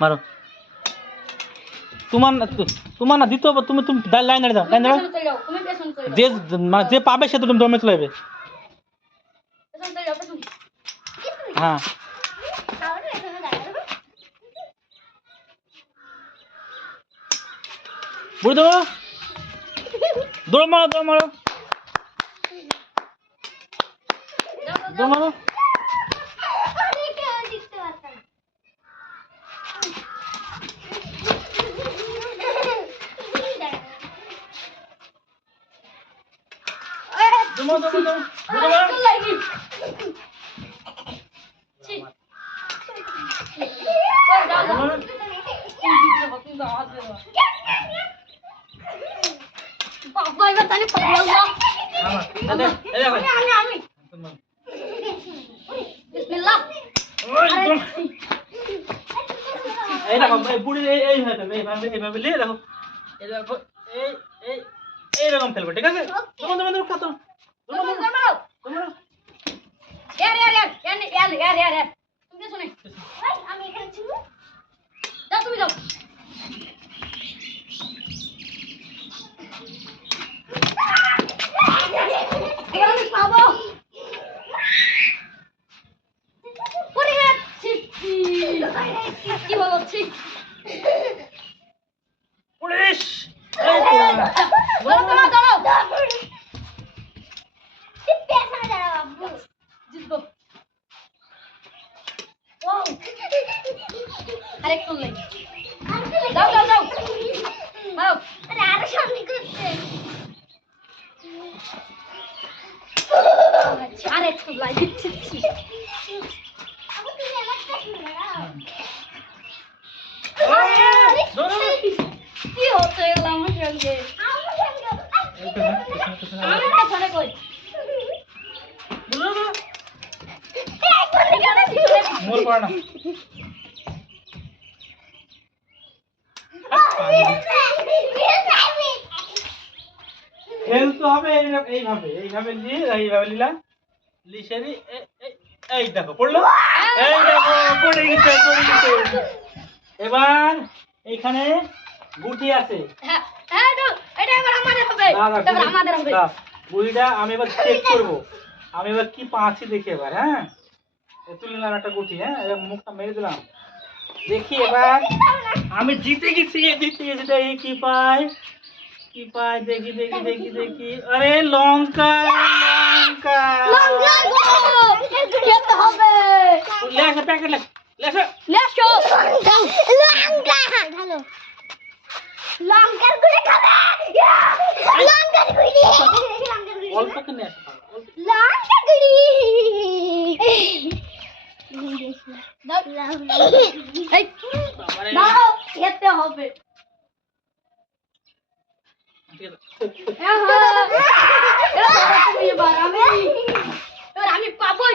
মারো তোমার তোমার না দিতে হবে তুমি তুমি লাইন দাঁড়িয়ে দাও লাইন দাঁড়াও যে মানে যে পাবে সে তো তুমি দমে চলে যাবে হ্যাঁ বুড়ি দেবো দৌড় মারো দৌড় মারো দৌড় মারো এই দেখো বুড়ি এইভাবে নিয়ে দেখো এই দেখো এইরকম ফেলবো ঠিক আছে তুমি যাও কি বলছি পুলিশ আরেকটু লাগে যাও যাও যাও মারো আরে আরো সামনে করতে আরেকটু লাগে দিচ্ছি কি হচ্ছে আমার সঙ্গে আমার কাছে কই মোর পড়া না খেলতে হবে এইভাবে এইভাবে নিয়ে এইভাবে নিলাম লিশারি এই দেখো পড়লো এই দেখো পড়ে গেছে এবার এইখানে গুটি আছে হ্যাঁ হ্যাঁ এটা এবার আমাদের হবে এবার আমাদের হবে গুটিটা আমি এবার চেক করব আমি এবার কি পাচ্ছি দেখি এবার হ্যাঁ তুলে নিলাম একটা গুটি হ্যাঁ এবার মুখটা মেরে দিলাম দেখি এবার আমি জিতে গেছি এই কি পাই দেখি আরে লঙ্কা লঙ্কা খেতে হবে লেখা প্যাকেট লেখা লেখো লঙ্কা ভালো লঙ্কার গুঁড়ো খাবে লঙ্কার গুঁড়ি অল্প কিনে আসো লঙ্কার গুঁড়ি দাও খেতে হবে আমি পাবোই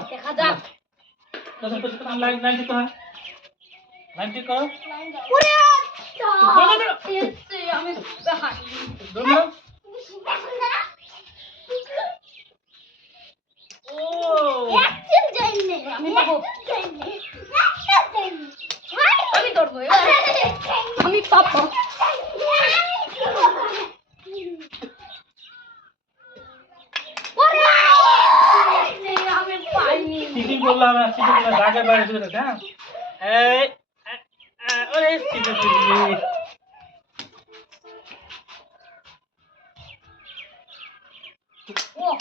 দেখা যাক আমি আমি ধরবো আমি পাবো চিটিং করলাম না চিটিং করলাম ঢাকার বাইরে চলে গেছে হ্যাঁ এই ওরে চিটিং ও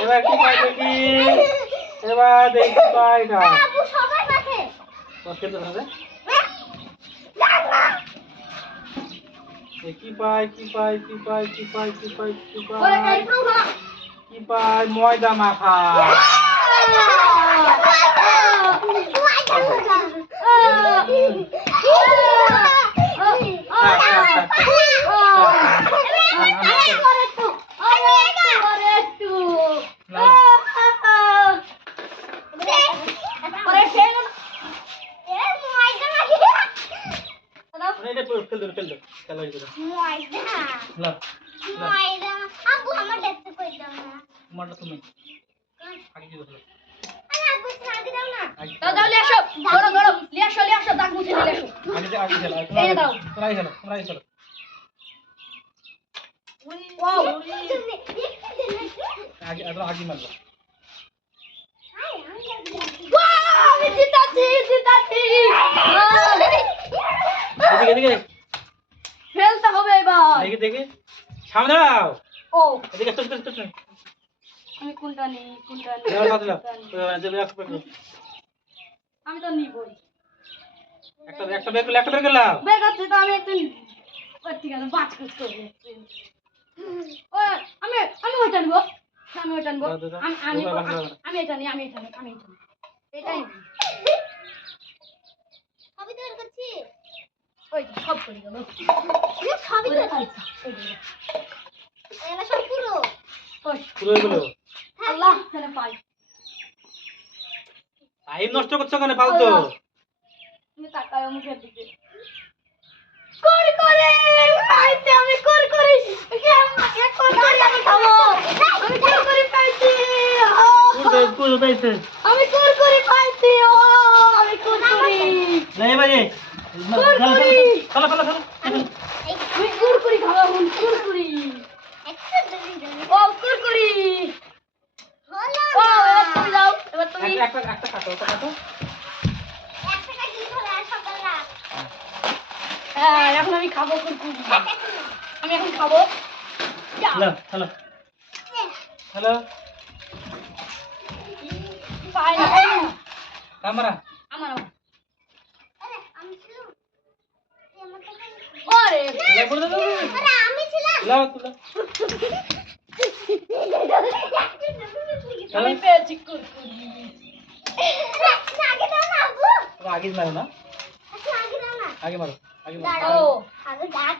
এবার কি পাই দেখি এবার দেখি পাই না কি পাই ময়দা মাখা ফেল দে খেলা হয়ে গেল ময়দা না ময়দা আব্বু আমার দেখতে কই দাও না মারটা তুমি আগে দিয়ে দাও আরে আব্বু আগে দাও না দাও দাও লিয়ে আসো ধরো লিয়ে আসো দাগ মুছে নিয়ে আসো আগে খেলা এই দাও। তোমরা আগে খেলো ওয়াও তুমি আগে আগে মারবা আয় আমি আগে ওয়াও আমি জিতাছি এদিকে খেলতে হবে এবার দেখে সামনে দাও ও এদিকে তো আমি কোনটা নেই দাও হাত দাও যে আমি তো নিবই একটা বের করলাম বের করতে তো আমি একটু করতে গেল বাজ কুচ করবে ও আমি ওটা নিব দাও, দাও। আমি এটা নিই এটাই সবই তৈরি করছি ওই সব করে গেল সবই তৈরি এলা সব পুরো ওই পুরো এগুলো আল্লাহ তাহলে পাই টাইম নষ্ট করছো কেন ফালতু তুমি তাকায় মুখের দিকে করে পাইতে আমি করে আমি খাবো আমি করে পাইছি পুরো পাইছে আমি করে পাইছি ও আমি করে নাই বাজে চলো আমি কুরকুরি খাবো কুরকুরি একটা দলি দলি ও কুরকুরি হলো ও তুমি যাও এবার তুমি একটা কাটো একটা কাটি ধরে আর সকালরা হ্যাঁ এখন আমি খাবো কুরকুরি আমি এখন খাবো যা। হ্যালো পাই না ক্যামেরা আমার আরে আমি ছিলাম এই আমার কাছে ওরে আরে আমি ছিলাম লাও তুলা আমি পেয়েছি কুরকুরি আগে দাও না আব্বু আগে মারো না আগে দাও না আগে মারো ও আগে দাও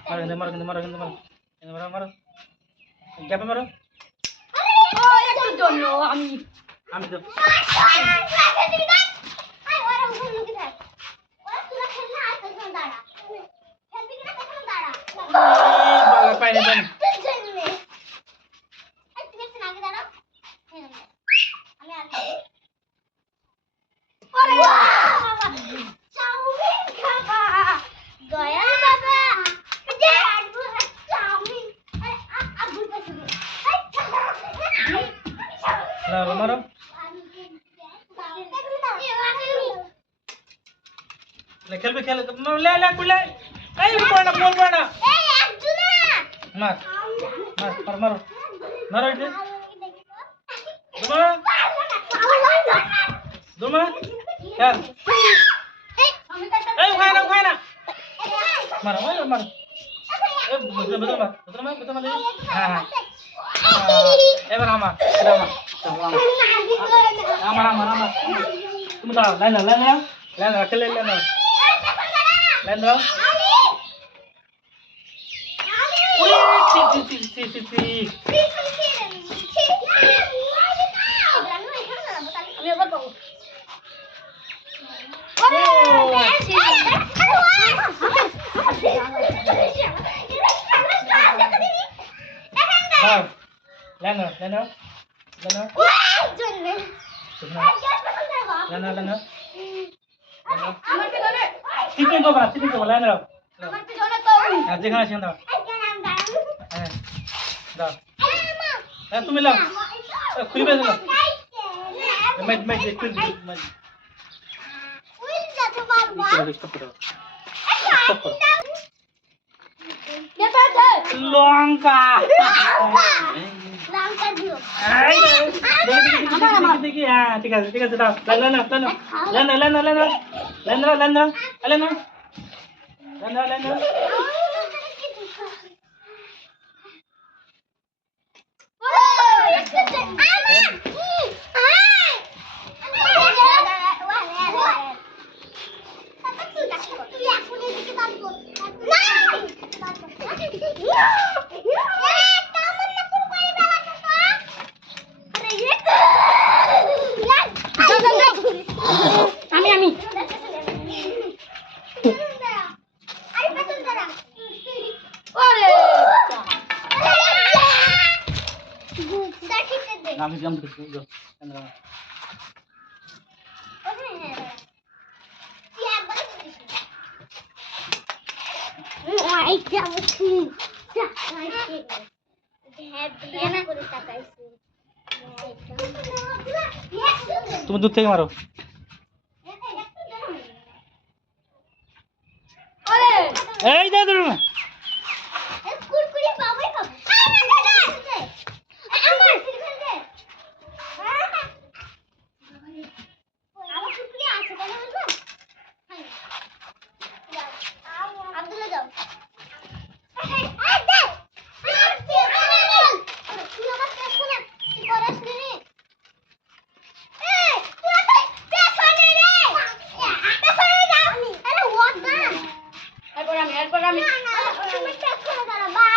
মারো গ্যাপে মারো ও একটু জন্য আমি আমি তো বালা পাইনি মারো খেলবে খেলে লে কুলে এই পড়ে না বল পড়ে না মার মারো এটা দমা খেল এই খায় না মারো এই বুঝলে হ্যাঁ এবার আমার তুমি দাও লাইন খেলে লাইন দাও আমি এবার পাবো লাইন আমার পেছনে চিটিং করবো লাইন দাও আমার পেছনে তো যেখানে সেখানে দাও হ্যাঁ দাও হ্যাঁ তুমি লাও খুলবে না মাইট স্টপ করো কে পেয়েছে লঙ্কা দেখি হ্যাঁ ঠিক আছে দাও আমি আমি দেখছি যাও ক্যামেরা তুমি দূর থেকে মারো এই দাদু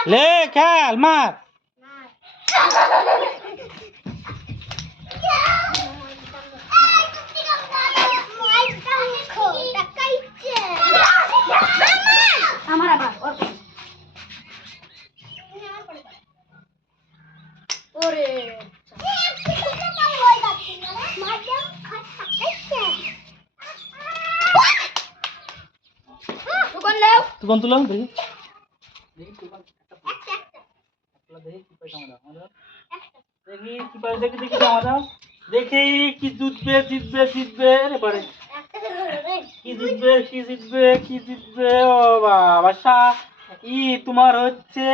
লে খেল মার আমার আবার ওরে দোকান লেও তুই কোন তুলো দেখি দেখি তুই কোন একটা দেখি কি পয়সা আমাদের দেখি কি পয়সা দেখি দেখি আমাদের দেখি কি জিতবে আরে বারে কি জিতবে ও বাবা ই তোমার হচ্ছে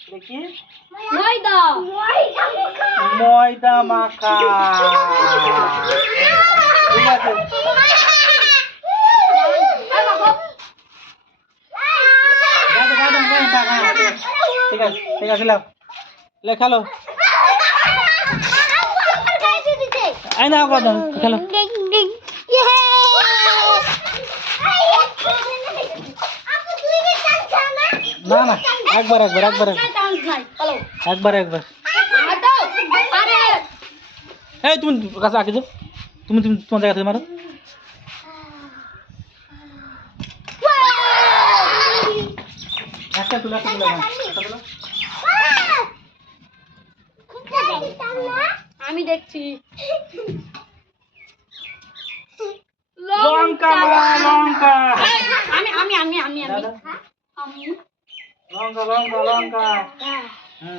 দেখি ময়দা মাখা ঠিক আছে ঠিক আছে লে খেলো আই না কথা খেলো না না একবার এই তুমি কাছে আঁকে যাও তুমি তোমার জায়গা থেকে মারো একটা তুলা আমি দেখছি লঙ্কা আমি আমি আমি আমি দাদা আমি লঙ্কা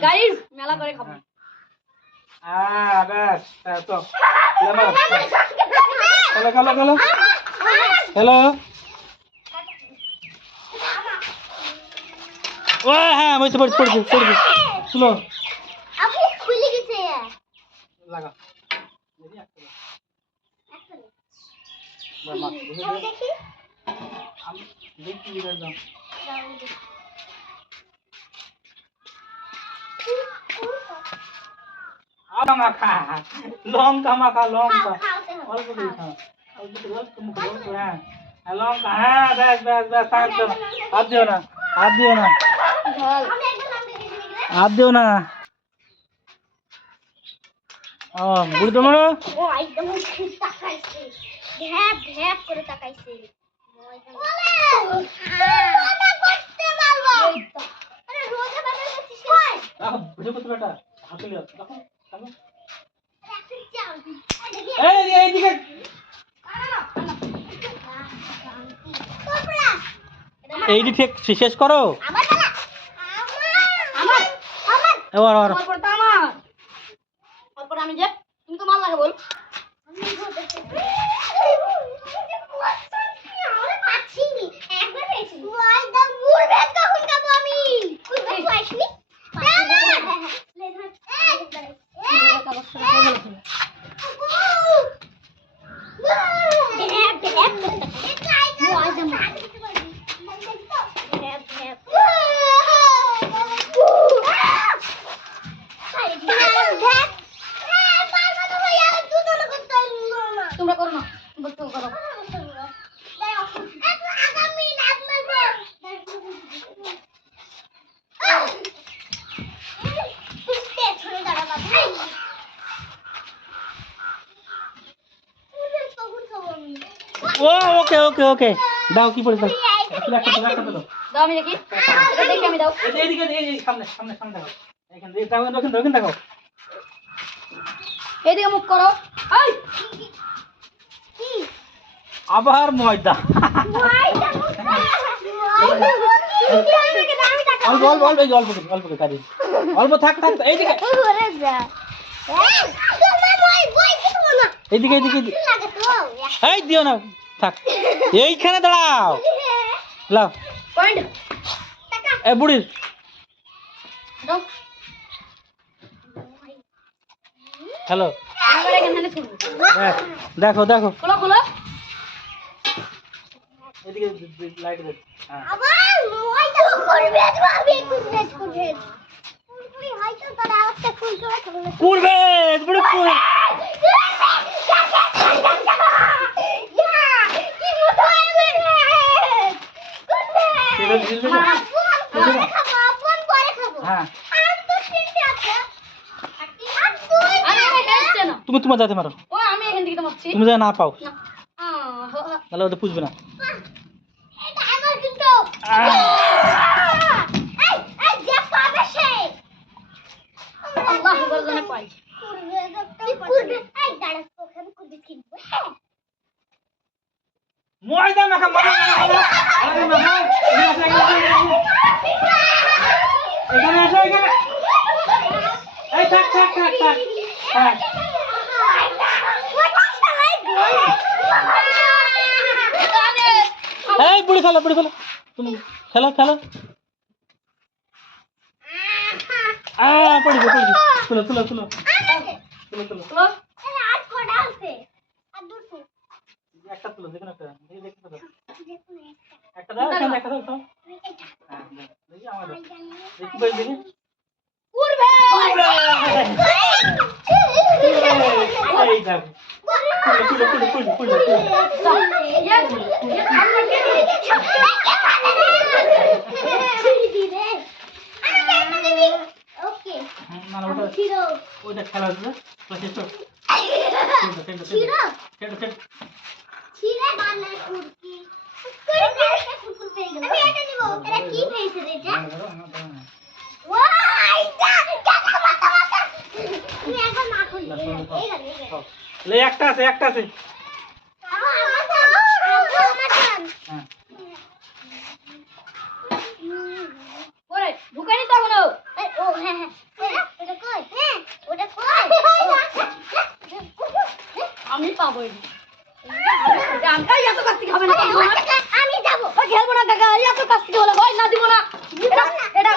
গাইস মেলা করে খাবো ব্যাস তো হ্যালো ও হ্যাঁ বলতে পড়ছি শুনো লাগা দেখি লঙ্কা মাখা অল্প করে খা লঙ্কা হ্যাঁ ব্যাস হাত দিও না ও বুড়ি তো মারো ও একদম খুব তাকাইছে ভ্যাপ করে তাকাইছে আরে রোজা বানাই করছিস কই দেখো ভিডিও করতে বেটা হাতে লিও দেখো এইদিকে এইদি ঠিক শেষ করো এবার আমি যে তুমি তো মাল লাগে বল তোমরা করো না বলতে করো ও ওকে দাও কি পড়ে দাও দাও আমি দেখি এটা দেখি আমি দাও এদিকে সামনে দেখো এখানে দেখো এদিকে মুখ করো। এই কি আবার ময়দা। ময়দা আমি টাকা অল্প অল্প অল্প এই যে অল্প করে, অল্প করে কাটি। অল্প থাক থাক এইদিকে ওরে যা তোমার বই কিছু না এইদিকে এইদিকে এইদিকে। লাগে তো এই দিও না থাক এইখানে দাঁড়াও লাও পয়েন্ট টাকা এ বুড়ির দাও। হ্যালো আবার এখানে শুনো। দেখো দেখো খোলো খোলো। এদিকে লাইট দে। হ্যাঁ আবার ময়দা করবে ভাবে করবে পুরি হয়তো তোর আওয়াজটা ফুল করে খাবে করবে বুড়ি করবে। এবার ঢিল দিবি? হ্যাঁ আরে আমি হেলছে না। তুমি তোমার যাতে মারো, ও আমি এখান থেকে তো মারছি। তুমি যা না পাও না। তাহলে ওদের পুষবে না। আল্লাহ এবার জানে পাই। ময়দা মাখা ময়দা মাখা আরে মাখা এখানে আসো এখানে। এই থাক থাক থাক থাক হ্যাঁ এই বুড়ি খেলো তুমি খেলো খেলো। পড়ি তুলো তুলো তুলো তুলো তুলো খোলো। একটা তুলো দেখুন একটা এই দেখতে দাও একটা দাও এখানে একটা দাও তো। হ্যাঁ দাও। দেখি আমার দাও দেখি বল দেখি এই দাও তুলো তুলো তুলো ওকে না না ওটা খেলা হচ্ছে ক্লাসে তো সেটা ছিড়ে বানার কুরকি কুরকুর পেয়ে গেল আমি এটা নিব এটা কি পেয়েছে রে এটা ওয়াই টাকা মাথা তুমি এখন না খুললে এই গেল লে একটা আছে হ্যাঁ ওরে ঢুকাইনি তো এখনো। ও হ্যাঁ হ্যাঁ ওটা কই হ্যাঁ ওটা কই আমি পাবো এটা। এই এত কাছ থেকে হবে না। আমি যাব ওই খেলবো না কাকা। এই এত কাছ থেকে হলে ভয় না দিব না। এটা